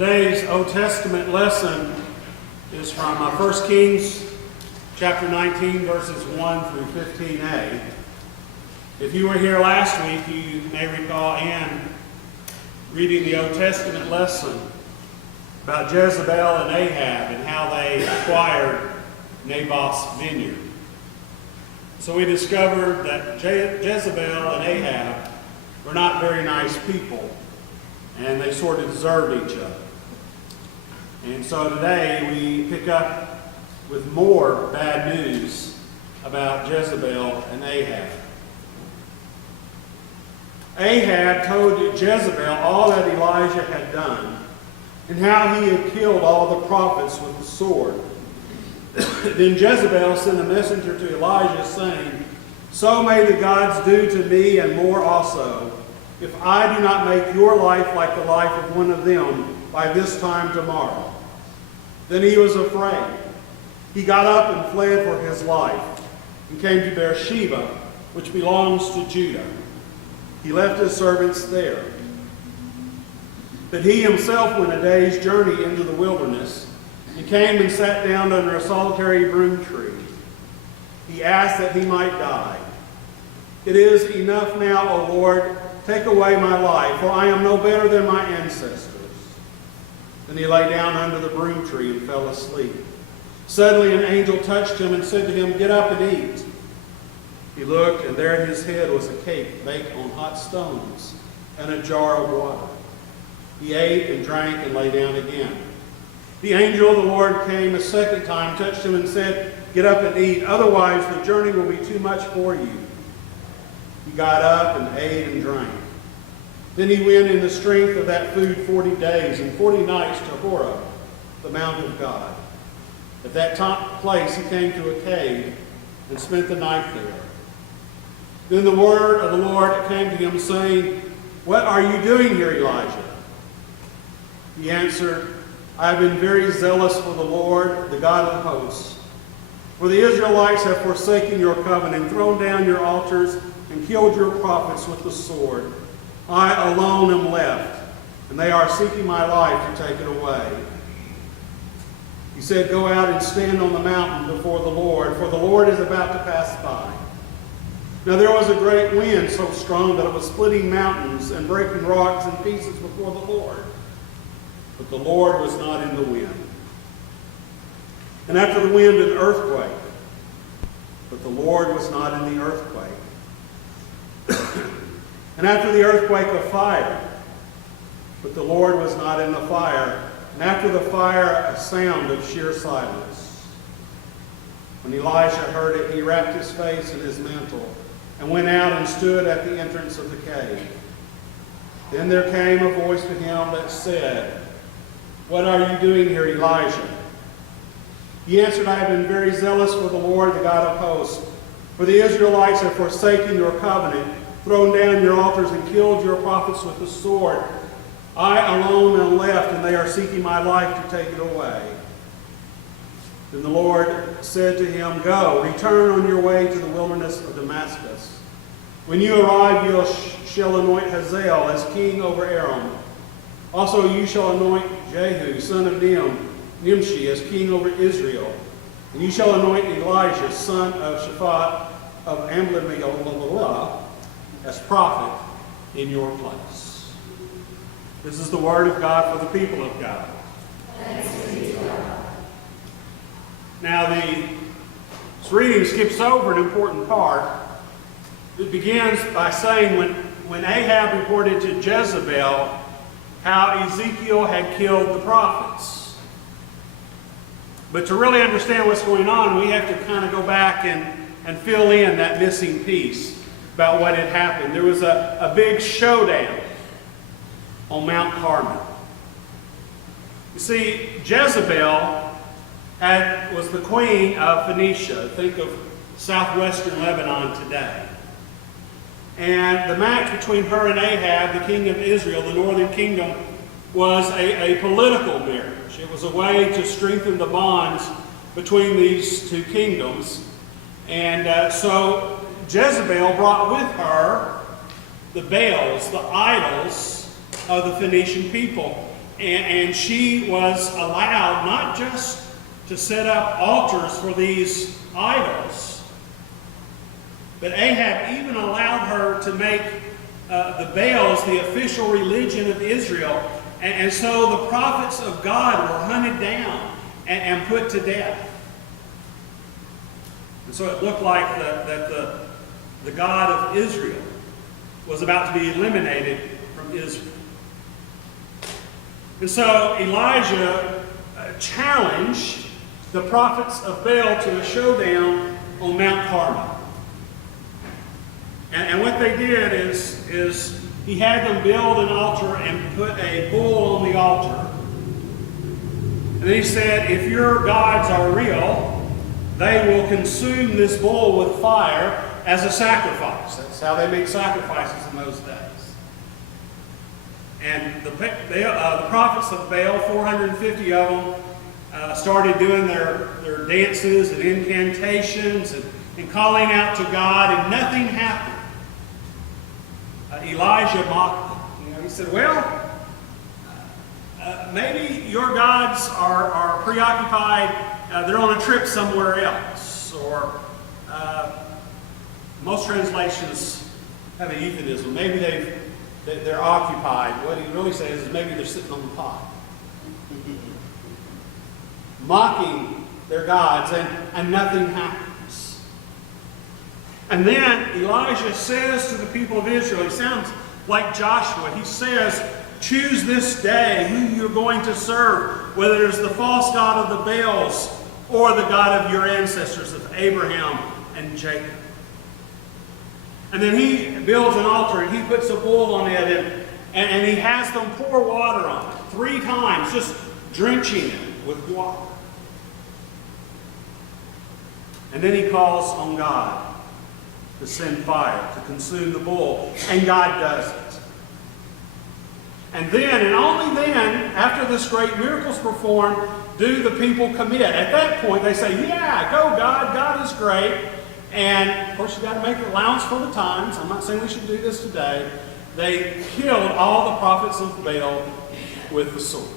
Today's Old Testament lesson is from 1 Kings chapter 19, verses 1 through 15a. If you were here last week, you may recall Ann reading the Old Testament lesson about Jezebel and Ahab and how they acquired Naboth's vineyard. So we discovered that Jezebel and Ahab were not very nice people, and they sort of deserved each other. And so today we pick up with more bad news about Jezebel and Ahab. Ahab told Jezebel all that Elijah had done and how he had killed all the prophets with the sword. Then Jezebel sent a messenger to Elijah saying, "So may the gods do to me and more also, if I do not make your life like the life of one of them by this time tomorrow." Then he was afraid. He got up and fled for his life and came to Beersheba, which belongs to Judah. He left his servants there. But he himself went a day's journey into the wilderness and came and sat down under a solitary broom tree. He asked that he might die. "It is enough now, O Lord, take away my life, for I am no better than my ancestors." Then he lay down under the broom tree and fell asleep. Suddenly an angel touched him and said to him, "Get up and eat." He looked, and there at his head was a cake baked on hot stones and a jar of water. He ate and drank and lay down again. The angel of the Lord came a second time, touched him and said, "Get up and eat, otherwise the journey will be too much for you." He got up and ate and drank. Then he went in the strength of that food 40 days and 40 nights to Horeb, the mount of God. At that place he came to a cave and spent the night there. Then the word of the Lord came to him, saying, "What are you doing here, Elijah?" He answered, "I have been very zealous for the Lord, the God of hosts. For the Israelites have forsaken your covenant, thrown down your altars, and killed your prophets with the sword. I alone am left, and they are seeking my life to take it away." He said, "Go out and stand on the mountain before the Lord, for the Lord is about to pass by." Now there was a great wind, so strong that it was splitting mountains and breaking rocks in pieces before the Lord. But the Lord was not in the wind. And after the wind, an earthquake. But the Lord was not in the earthquake. And after the earthquake, a fire. But the Lord was not in the fire. And after the fire, a sound of sheer silence. When Elisha heard it, he wrapped his face in his mantle and went out and stood at the entrance of the cave. Then there came a voice to him that said, "What are you doing here, Elijah?" He answered, "I have been very zealous for the Lord, the God of hosts. For the Israelites have forsaken your covenant, thrown down your altars, and killed your prophets with the sword. I alone am left, and they are seeking my life to take it away." Then the Lord said to him, "Go, return on your way to the wilderness of Damascus. When you arrive, you shall anoint Hazael as king over Aram. Also you shall anoint Jehu, son of Nimshi, as king over Israel. And you shall anoint Elijah, son of Shaphat of Amblamiel, as prophet in your place." This is the word of God for the people of God. Thanks be to God. Now this reading skips over an important part. It begins by saying when Ahab reported to Jezebel how Ezekiel had killed the prophets. But to really understand what's going on, we have to kind of go back and fill in that missing piece about what had happened. There was a big showdown on Mount Carmel. You see, Jezebel was the queen of Phoenicia. Think of southwestern Lebanon today. And the match between her and Ahab, the king of Israel, the northern kingdom, was a political marriage. It was a way to strengthen the bonds between these two kingdoms. And so Jezebel brought with her the Baals, the idols of the Phoenician people. And she was allowed not just to set up altars for these idols, but Ahab even allowed her to make the Baals the official religion of Israel. And so the prophets of God were hunted down and put to death. And so it looked like that the God of Israel was about to be eliminated from Israel. And so Elijah challenged the prophets of Baal to a showdown on Mount Carmel. And what they did is he had them build an altar and put a bull on the altar. And then he said, if your gods are real, they will consume this bull with fire as a sacrifice. That's how they made sacrifices in those days. And the prophets of Baal, 450 of them, started doing their dances and incantations and calling out to God, and nothing happened. Elijah mocked them. He said, well, maybe your gods are preoccupied. They're on a trip somewhere else. Or most translations have a euphemism. Maybe they're occupied. What he really says is maybe they're sitting on the pot. Mocking their gods, and nothing happens. And then Elijah says to the people of Israel, he sounds like Joshua, he says, choose this day who you're going to serve, whether it's the false god of the Baals or the God of your ancestors, of Abraham and Jacob. And then he builds an altar and he puts a bull on it and he has them pour water on it 3 times, just drenching it with water. And then he calls on God to send fire to consume the bull. And God does it. And then, and only then, after this great miracle is performed, do the people commit. At that point, they say, yeah, go God. God is great. And, of course, you've got to make allowance for the times. I'm not saying we should do this today. They killed all the prophets of Baal with the sword.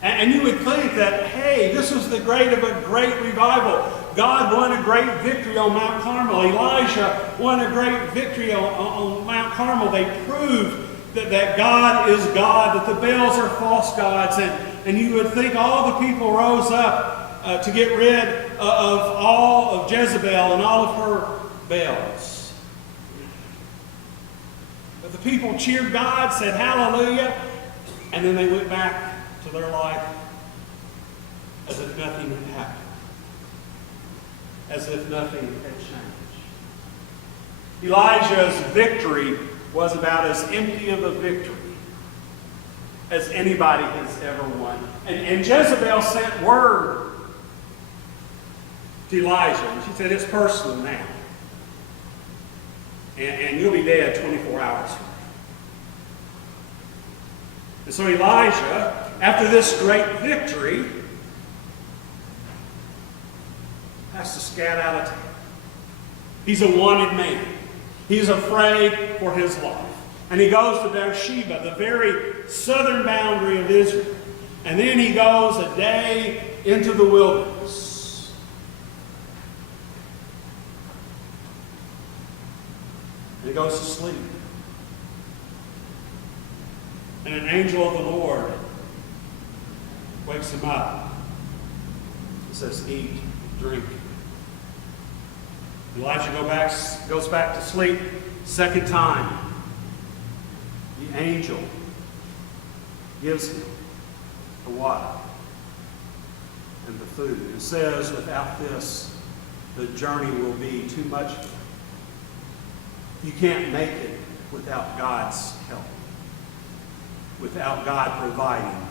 And you would think that, hey, this was the great of a great revival. God won a great victory on Mount Carmel. Elijah won a great victory on Mount Carmel. They proved that God is God, that the Baals are false gods. And you would think all the people rose up to get rid of all of Jezebel and all of her Baals. But the people cheered God, said hallelujah, and then they went back to their life as if nothing had happened. As if nothing had changed. Elijah's victory was about as empty of a victory as anybody has ever won. And Jezebel sent word to Elijah, and she said, it's personal now. And you'll be dead 24 hours from now. And so Elijah, after this great victory, has to scat out of town. He's a wanted man. He's afraid for his life. And he goes to Beersheba, the very southern boundary of Israel. And then he goes a day into the wilderness. And he goes to sleep. And an angel of the Lord wakes him up. He says, eat, drink. Elijah goes back to sleep. Second time, the angel gives him the water and the food. It says, without this, the journey will be too much. You can't make it without God's help, without God providing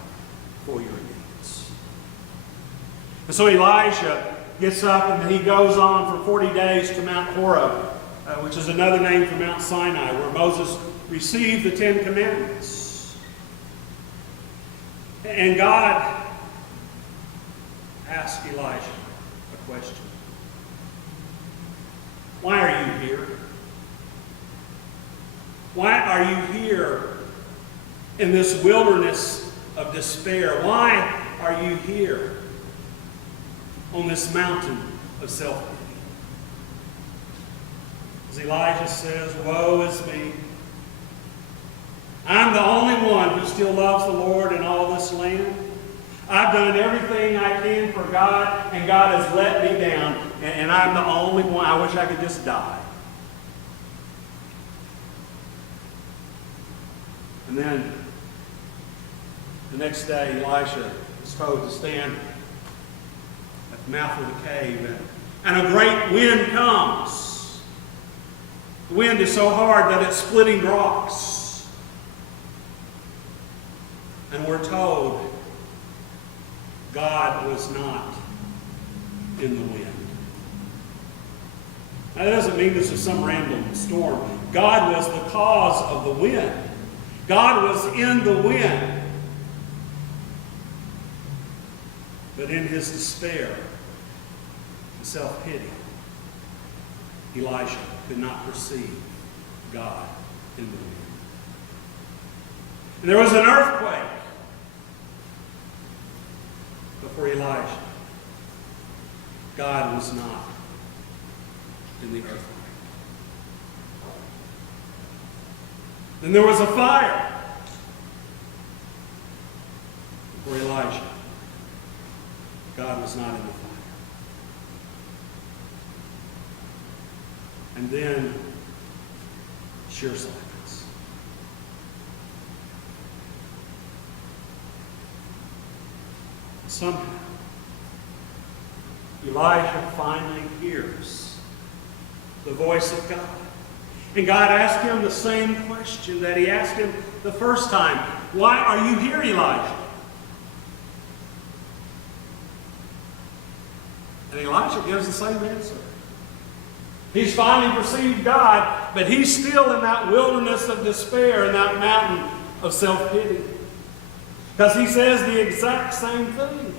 for your needs. And so Elijah gets up and he goes on for 40 days to Mount Horeb, which is another name for Mount Sinai, where Moses received the 10 Commandments. And God asked Elijah a question. Why are you here? Why are you here in this wilderness of despair? Why are you here on this mountain of self-pity? As Elijah says, woe is me. I'm the only one who still loves the Lord in all this land. I've done everything I can for God, and God has let me down, and I'm the only one. I wish I could just die. And then the next day, Elisha is told to stand at the mouth of the cave, and a great wind comes. The wind is so hard that it's splitting rocks. And we're told God was not in the wind. Now, that doesn't mean this was some random storm. God was the cause of the wind. God was in the wind. But in his despair and self-pity, Elisha could not perceive God in the wind. And there was an earthquake before Elijah. God was not in the earthquake. Then there was a fire before Elijah. God was not in the fire. And then sheer silence. Somehow, Elijah finally hears the voice of God. And God asked him the same question that he asked him the first time. Why are you here, Elijah? And Elijah gives the same answer. He's finally perceived God, but he's still in that wilderness of despair, in that mountain of self-pity. Because he says the exact same thing.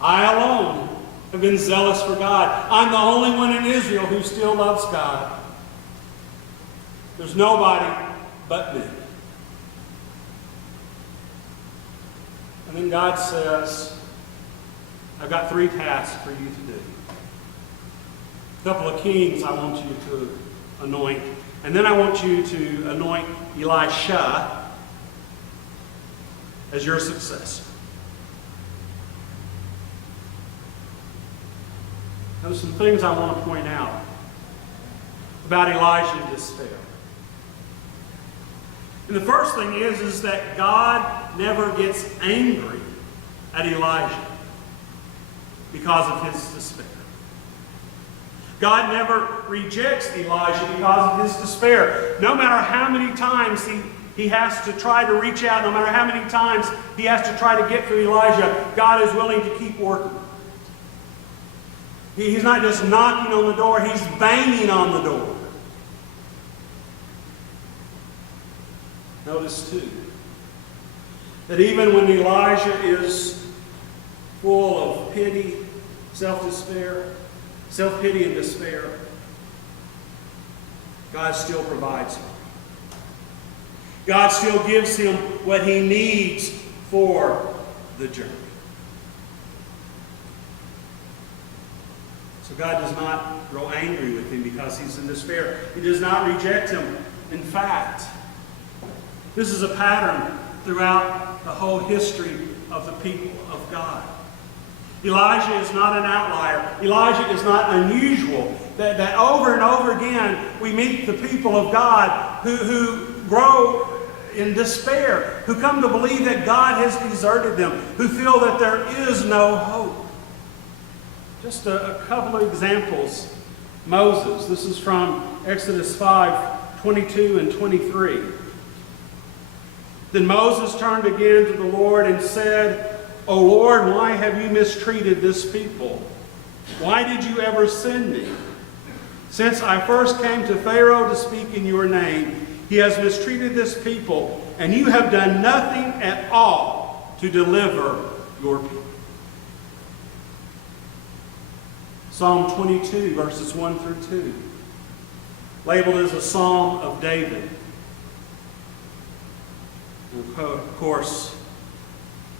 I alone have been zealous for God. I'm the only one in Israel who still loves God. There's nobody but me. And then God says, I've got 3 tasks for you to do. A couple of kings I want you to anoint. And then I want you to anoint Elisha as your successor. There's some things I want to point out about Elijah's despair. And the first thing is that God never gets angry at Elijah because of his despair. God never rejects Elijah because of his despair. No matter how many times he has to try to reach out, no matter how many times he has to try to get to Elijah, God is willing to keep working. He's not just knocking on the door, he's banging on the door. Notice too, that even when Elijah is full of pity, self-pity and despair, God still provides him. God still gives him what he needs for the journey. So God does not grow angry with him because he's in despair. He does not reject him. In fact, this is a pattern throughout the whole history of the people of God. Elijah is not an outlier. Elijah is not unusual. That over and over again we meet the people of God who grow in despair, who come to believe that God has deserted them, who feel that there is no hope. Just a couple of examples. Moses. This is from Exodus 5:22 and 23. Then Moses turned again to the Lord and said, O Lord, why have you mistreated this people? Why did you ever send me? Since I first came to Pharaoh to speak in your name, he has mistreated this people, and you have done nothing at all to deliver your people. Psalm 22, verses 1 through 2, labeled as a Psalm of David. of course,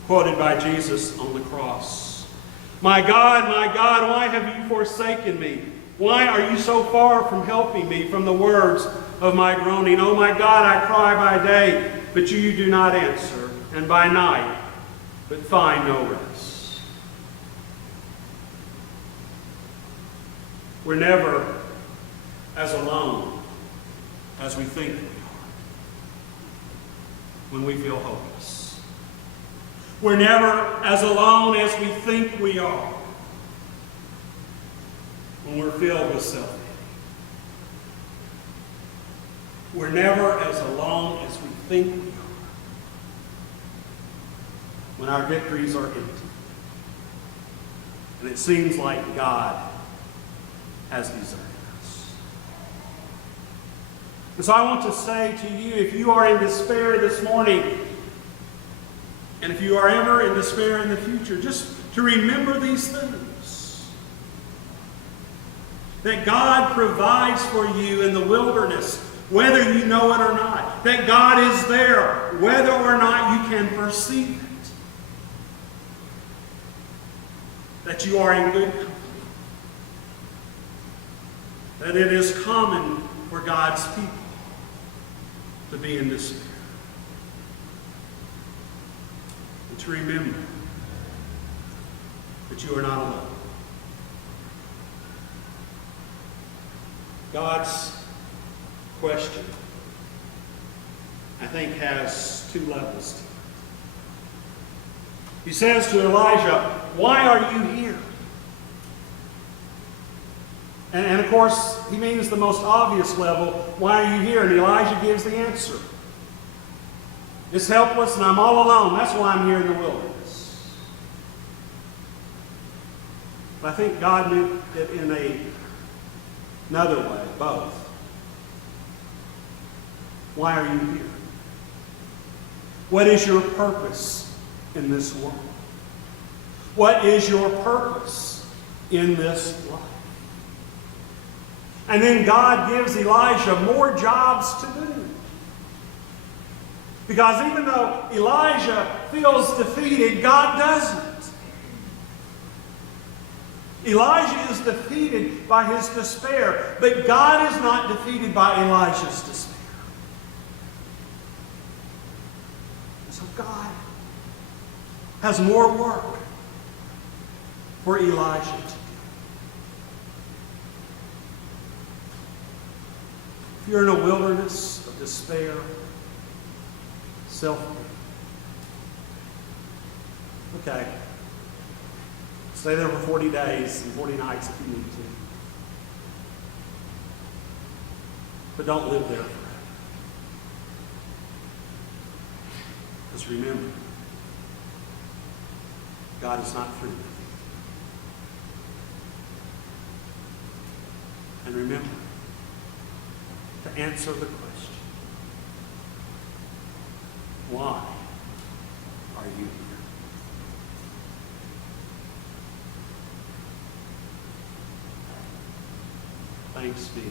quoted by Jesus on the cross. My God, why have you forsaken me? Why are you so far from helping me?" From the words of my groaning. "Oh my God, I cry by day, but you do not answer, and by night, but find no rest." We're never as alone as we think we are when we feel hopeless. We're never as alone as we think we are when we're filled with self-pity. We're never as alone as we think we are when our victories are empty and it seems like God has deserted us. And so I want to say to you, if you are in despair this morning, and if you are ever in despair in the future, just to remember these things. That God provides for you in the wilderness, whether you know it or not. That God is there, whether or not you can perceive it. That you are in good company. That it is common for God's people to be in despair. And to remember that you are not alone. God's question, I think, has two levels to it. He says to Elijah, "Why are you here?" And of course, he means the most obvious level, "Why are you here?" And Elijah gives the answer. "It's helpless and I'm all alone. That's why I'm here in the wilderness." But I think God meant it in another way, both. Why are you here? What is your purpose in this world? What is your purpose in this life? And then God gives Elijah more jobs to do. Because even though Elijah feels defeated, God doesn't. Elijah is defeated by his despair, but God is not defeated by Elijah's despair. So God has more work for Elijah to do. If you're in a wilderness of despair, self-pity, okay, stay there for 40 days and 40 nights if you need to. But don't live there forever. Because remember, God is not through with you. And remember to answer the question, why are you here? Thanks be